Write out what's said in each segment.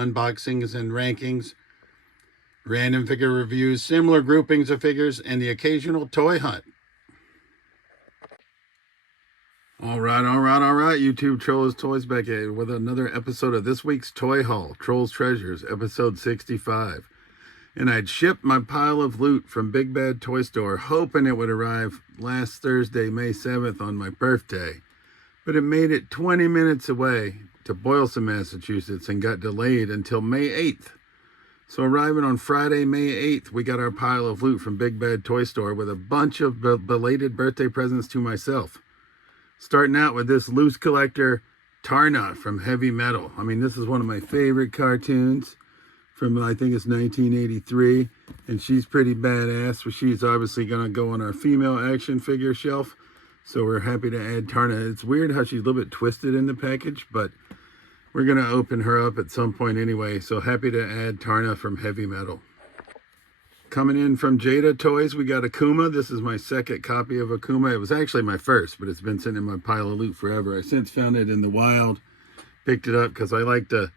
unboxings and rankings, random figure reviews, similar groupings of figures, and the occasional toy hunt. All right, YouTube Trolls Toys back at with another episode of this week's Toy Haul, Trolls Treasures, episode 65. And I'd shipped my pile of loot from Big Bad Toy Store, hoping it would arrive last Thursday, May 7th, on my birthday. But it made it 20 minutes away to Boylston, Massachusetts, and got delayed until May 8th. So arriving on Friday, May 8th, we got our pile of loot from Big Bad Toy Store with a bunch of belated birthday presents to myself. Starting out with this loose collector, Tarna from Heavy Metal. I mean, this is one of my favorite cartoons from, I think it's 1983, and she's pretty badass. So she's obviously going to go on our female action figure shelf, so we're happy to add Tarna. It's weird how she's a little bit twisted in the package, but we're going to open her up at some point anyway, so happy to add Tarna from Heavy Metal. Coming in from Jada Toys, we got Akuma. This is my second copy of Akuma. It was actually my first, but it's been sitting in my pile of loot forever. I since found it in the wild, picked it up because I like to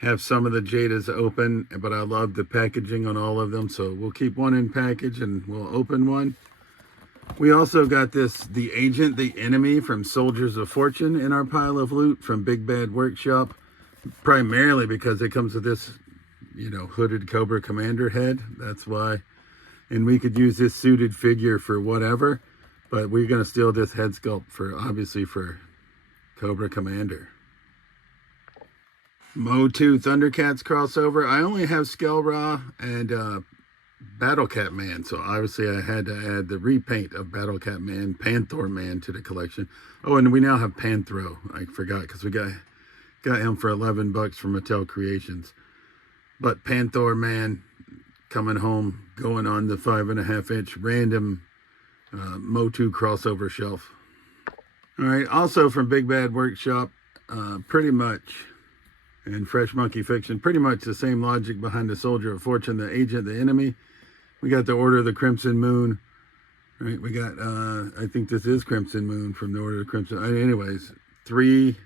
have some of the Jadas open, but I love the packaging on all of them, so we'll keep one in package and we'll open one. We also got this, the Agent, the Enemy from Soldiers of Fortune in our pile of loot from Big Bad Workshop, primarily because it comes with this, you know, hooded Cobra Commander head. That's why. And we could use this suited figure for whatever, but we're going to steal this head sculpt for, obviously, for Cobra Commander. Motu Thundercats crossover. I only have Skelra and Battle Cat Man, so obviously I had to add the repaint of Battle Cat Man, Panther Man to the collection. Oh, and we now have Panthro. I forgot because we got him for $11 from Mattel Creations. But Panther Man coming home, going on the 5.5-inch random Motu crossover shelf. All right, also from Big Bad Workshop, pretty much, and Fresh Monkey Fiction, pretty much the same logic behind the Soldier of Fortune, the Agent, the Enemy. We got the Order of the Crimson Moon, right? We got, I think this is Crimson Moon from the Order of the Crimson. Anyways, 3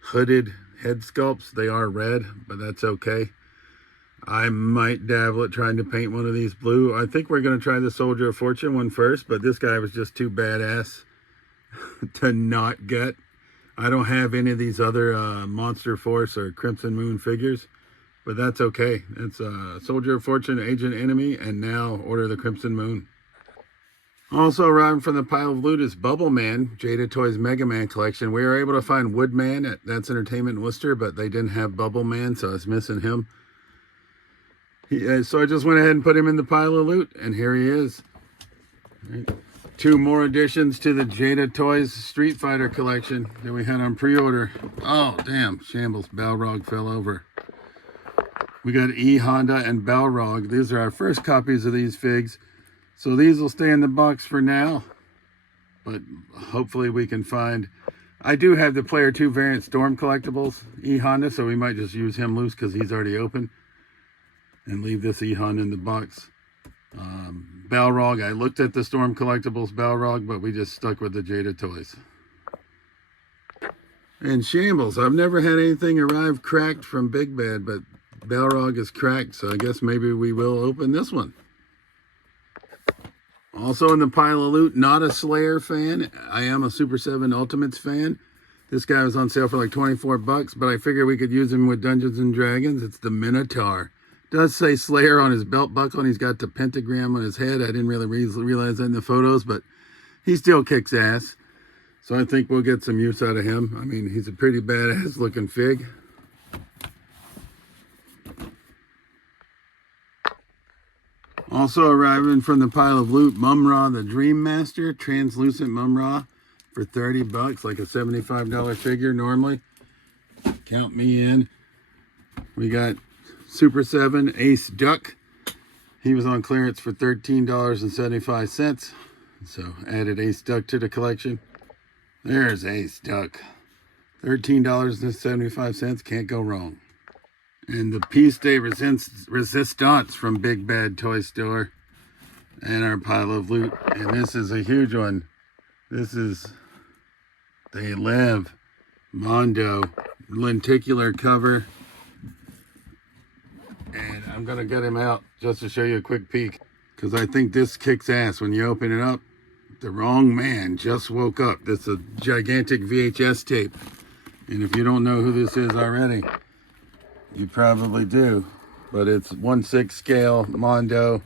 hooded head sculpts. They are red, but that's okay. I might dabble at trying to paint one of these blue. I think we're going to try the Soldier of Fortune one first, but this guy was just too badass to not get. I don't have any of these other Monster Force or Crimson Moon figures, but that's okay. It's Soldier of Fortune, Agent, Enemy, and now Order of the Crimson Moon. Also arriving from the pile of loot is Bubble Man, Jada Toys Mega Man collection. We were able to find Woodman at That's Entertainment in Worcester, but they didn't have Bubble Man, so I was missing him. So I just went ahead and put him in the pile of loot, and here he is. Right. 2 more additions to the Jada Toys Street Fighter collection that we had on pre-order. Oh, damn. Shambles. Balrog fell over. We got E Honda and Balrog. These are our first copies of these figs. So these will stay in the box for now. But hopefully we can find... I do have the Player 2 variant Storm collectibles, E Honda, so we might just use him loose because he's already open. And leave this E Honda in the box. Balrog, I looked at the Storm Collectibles Balrog, but we just stuck with the Jada Toys. And Shambles, I've never had anything arrive cracked from Big Bad, but Balrog is cracked, so I guess maybe we will open this one. Also in the pile of loot, not a Slayer fan. I am a Super 7 Ultimates fan. This guy was on sale for like $24, but I figured we could use him with Dungeons and Dragons. It's the Minotaur. Does say Slayer on his belt buckle, and he's got the pentagram on his head. I didn't really realize that in the photos, but he still kicks ass. So I think we'll get some use out of him. I mean, he's a pretty badass looking fig. Also arriving from the pile of loot, Mum-Ra the Dream Master, translucent Mum-Ra for $30, like a $75 figure normally. Count me in. We got Super 7 Ace Duck. He was on clearance for $13.75. So added Ace Duck to the collection. There's Ace Duck. $13.75. Can't go wrong. And the Piece de Resistance from Big Bad Toy Store. And our pile of loot. And this is a huge one. This is the Lev Mondo lenticular cover. I'm going to get him out just to show you a quick peek. Because I think this kicks ass. When you open it up, the wrong man just woke up. This is a gigantic VHS tape. And if you don't know who this is already, you probably do. But it's 1/6 scale, Mondo.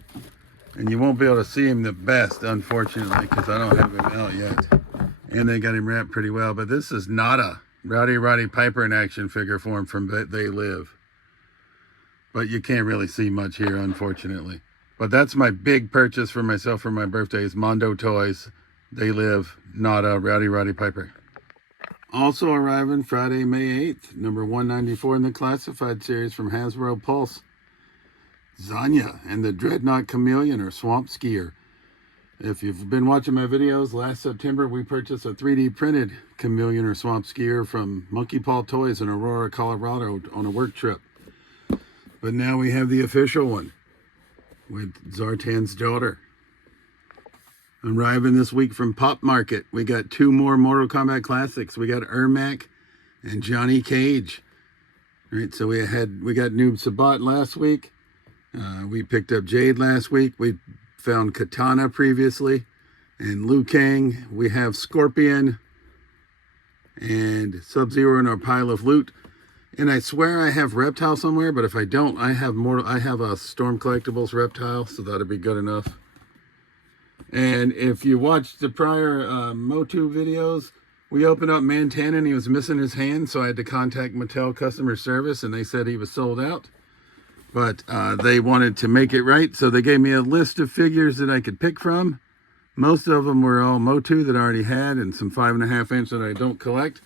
And you won't be able to see him the best, unfortunately, because I don't have him out yet. And they got him wrapped pretty well. But this is Nada, Rowdy Roddy Piper in action figure form from They Live. But you can't really see much here, unfortunately. But that's my big purchase for myself for my birthday is Mondo Toys, They Live, Nada, Rowdy Roddy Piper. Also arriving Friday, May 8th, number 194 in the Classified series from Hasbro Pulse. Zanya and the Dreadnought Chameleon or Swamp Skier. If you've been watching my videos, last September we purchased a 3D printed Chameleon or Swamp Skier from Monkey Paw Toys in Aurora, Colorado on a work trip. But now we have the official one with Zartan's daughter. Arriving this week from Pop Market, we got 2 more Mortal Kombat classics. We got Ermac and Johnny Cage. All right, so we got Noob Sabat last week. We picked up Jade last week. We found Katana previously. And Liu Kang. We have Scorpion and Sub-Zero in our pile of loot. And I swear I have Reptile somewhere, but if I don't, I have a Storm Collectibles Reptile, so that'll be good enough. And if you watched the prior Motu videos, we opened up Mantan and he was missing his hand, so I had to contact Mattel customer service, and they said he was sold out. But they wanted to make it right, so they gave me a list of figures that I could pick from. Most of them were all Motu that I already had, and some 5.5 inch that I don't collect.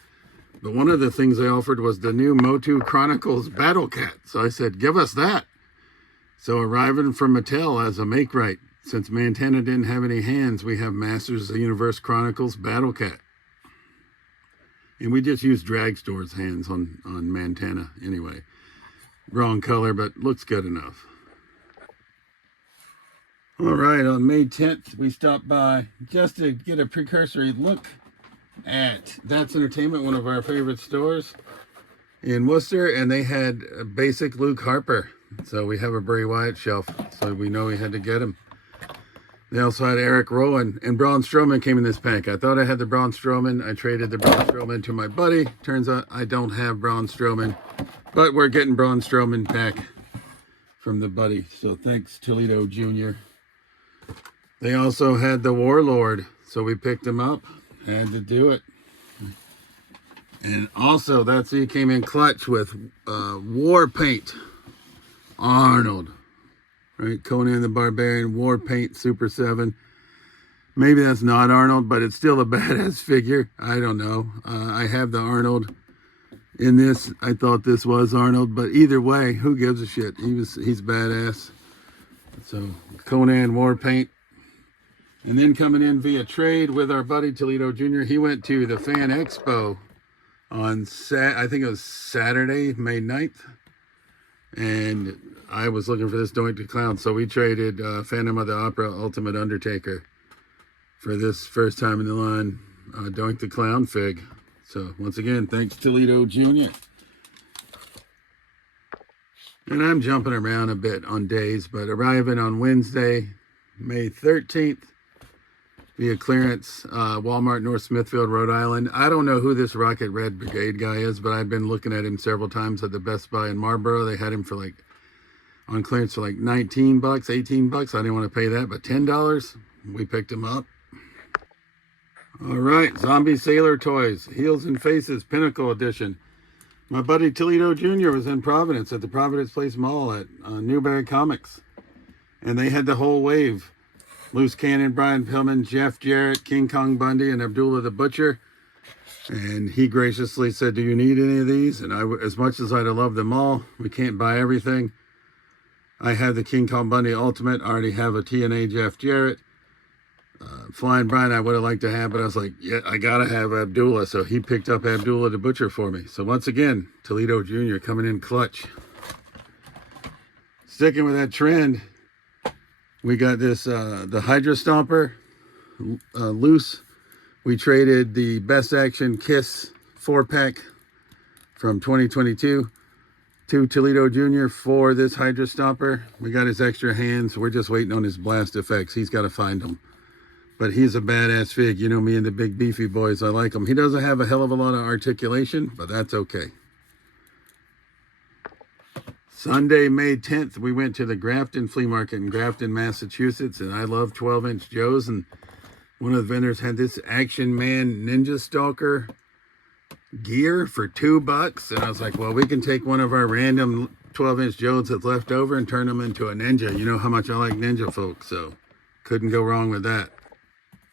But one of the things they offered was the new Motu Chronicles Battle Cat. So I said, give us that. So arriving from Mattel as a make right. Since Mantana didn't have any hands, we have Masters of the Universe Chronicles Battle Cat. And we just used Drag Store's hands on Mantana anyway. Wrong color, but looks good enough. All right, on May 10th, we stopped by just to get a precursory look at That's Entertainment, one of our favorite stores in Worcester, and they had a basic Luke Harper. So we have a Bray Wyatt shelf, so we know we had to get him. They also had Eric Rowan, and Braun Strowman came in this pack. I thought I had the Braun Strowman. I traded the Braun Strowman to my buddy. Turns out I don't have Braun Strowman, but we're getting Braun Strowman back from the buddy. So thanks, Toledo Jr. They also had the Warlord, so we picked him up. Had to do it. And also, he came in clutch with War Paint Arnold. Right, Conan the Barbarian, War Paint Super 7. Maybe that's not Arnold, but it's still a badass figure. I don't know. I have the Arnold in this. I thought this was Arnold, but either way, who gives a shit? He's badass. So Conan War Paint. And then coming in via trade with our buddy Toledo Jr., he went to the Fan Expo on I think it was Saturday, May 9th. And I was looking for this Doink the Clown, so we traded Phantom of the Opera Ultimate Undertaker for this first time in the line Doink the Clown fig. So once again, thanks Toledo Jr. And I'm jumping around a bit on days, but arriving on Wednesday, May 13th, via clearance, Walmart, North Smithfield, Rhode Island. I don't know who this Rocket Red Brigade guy is, but I've been looking at him several times at the Best Buy in Marlboro. They had him for on clearance for $19, $18. I didn't want to pay that, but $10, we picked him up. All right, Zombie Sailor Toys, Heels and Faces Pinnacle Edition. My buddy Toledo Jr. was in Providence at the Providence Place Mall at Newberry Comics. And they had the whole wave. Loose Cannon, Brian Pillman, Jeff Jarrett, King Kong Bundy, and Abdullah the Butcher. And he graciously said, do you need any of these? And as much as I'd love them all, we can't buy everything. I have the King Kong Bundy Ultimate. I already have a TNA Jeff Jarrett. Flying Brian I would have liked to have, but I was like, yeah, I got to have Abdullah. So he picked up Abdullah the Butcher for me. So once again, Toledo Jr. coming in clutch. Sticking with that trend, we got this, the Hydra Stomper loose. We traded the Best Action Kiss 4-pack from 2022 to Toledo Jr. for this Hydra Stomper. We got his extra hands. We're just waiting on his blast effects. He's got to find them. But he's a badass fig. You know me and the big beefy boys. I like him. He doesn't have a hell of a lot of articulation, but that's okay. Sunday, May 10th, we went to the Grafton Flea Market in Grafton, Massachusetts, and I love 12-inch Joes, and one of the vendors had this Action Man Ninja Stalker gear for $2, and I was like, well, we can take one of our random 12-inch Joes that's left over and turn them into a Ninja. You know how much I like Ninja, folks, so couldn't go wrong with that.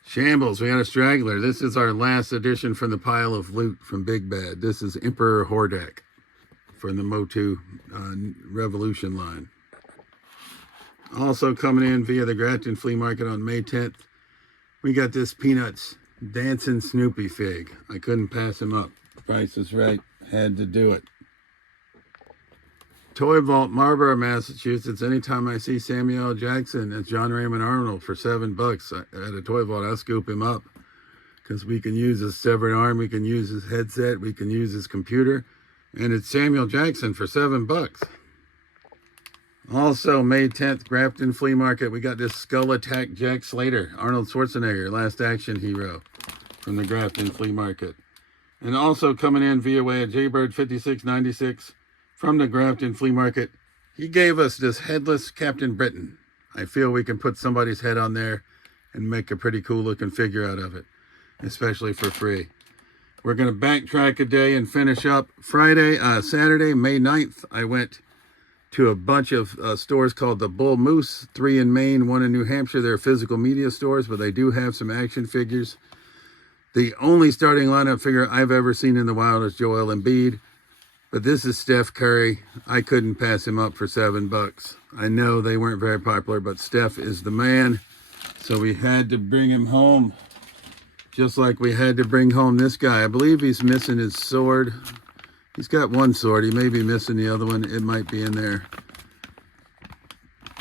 Shambles, we got a straggler. This is our last edition from the pile of loot from Big Bad. This is Emperor Hordak from the Motu Revolution line. Also coming in via the Grafton Flea Market on May 10th, we got this Peanuts Dancing Snoopy fig. I couldn't pass him up. Price is right. Had to do it. Toy Vault, Marlborough, Massachusetts. Anytime I see Samuel L. Jackson as John Raymond Arnold for $7 at a Toy Vault, I scoop him up. Because we can use his severed arm, we can use his headset, we can use his computer. And it's Samuel Jackson for $7. Also, May 10th, Grafton Flea Market. We got this Skull Attack Jack Slater, Arnold Schwarzenegger, Last Action Hero from the Grafton Flea Market. And also coming in via way of Jaybird 5696 from the Grafton Flea Market. He gave us this headless Captain Britain. I feel we can put somebody's head on there and make a pretty cool looking figure out of it, especially for free. We're going to backtrack a day and finish up Saturday, May 9th. I went to a bunch of stores called the Bull Moose, 3 in Maine, 1 in New Hampshire. They're physical media stores, but they do have some action figures. The only starting lineup figure I've ever seen in the wild is Joel Embiid, but this is Steph Curry. I couldn't pass him up for $7. I know they weren't very popular, but Steph is the man, so we had to bring him home. Just like we had to bring home this guy. I believe he's missing his sword. He's got one sword. He may be missing the other one. It might be in there.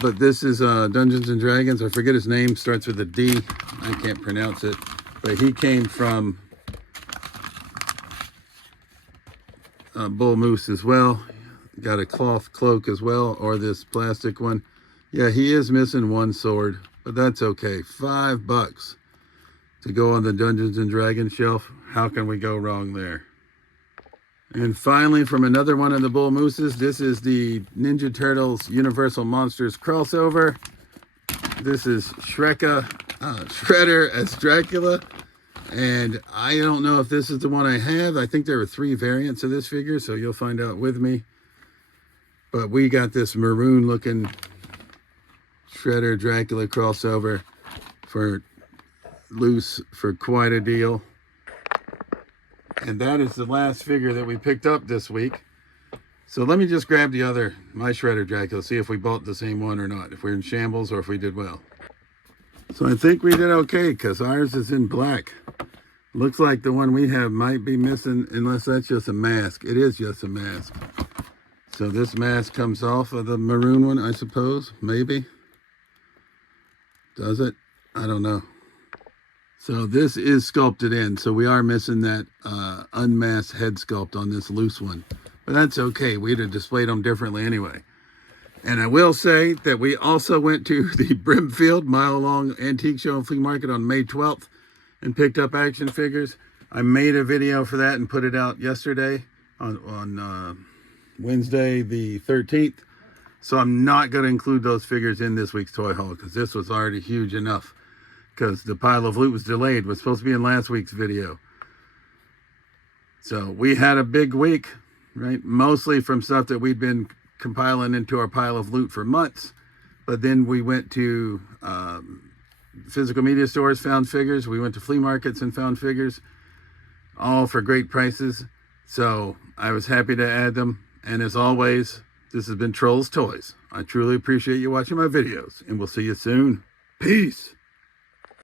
But this is Dungeons and Dragons. I forget his name. Starts with a D. I can't pronounce it. But he came from Bull Moose as well. Got a cloth cloak as well. Or this plastic one. Yeah, he is missing one sword. But that's okay. $5. To go on the Dungeons and Dragons shelf. How can we go wrong there? And finally, from another one of the Bull Mooses, this is the Ninja Turtles Universal Monsters crossover. This is Shredder as Dracula. And I don't know if this is the one I have. I think there are 3 variants of this figure, so you'll find out with me. But we got this maroon looking Shredder Dracula crossover for loose for quite a deal. And that is the last figure that we picked up this week. So let me just grab my Shredder Dracula, see if we bought the same one or not, if we're in shambles or if we did well. So I think we did okay because ours is in black. Looks like the one we have might be missing, unless that's just a mask. It is just a mask. So this mask comes off of the maroon one, I suppose, maybe. Does it? I don't know. So this is sculpted in, so we are missing that unmasked head sculpt on this loose one. But that's okay, we'd have displayed them differently anyway. And I will say that we also went to the Brimfield mile-long antique show and flea market on May 12th and picked up action figures. I made a video for that and put it out yesterday on Wednesday the 13th. So I'm not going to include those figures in this week's toy haul because this was already huge enough. Because the pile of loot was delayed. It was supposed to be in last week's video. So we had a big week, right? Mostly from stuff that we'd been compiling into our pile of loot for months. But then we went to physical media stores, found figures. We went to flea markets and found figures. All for great prices. So I was happy to add them. And as always, this has been Trolls Toys. I truly appreciate you watching my videos. And we'll see you soon. Peace.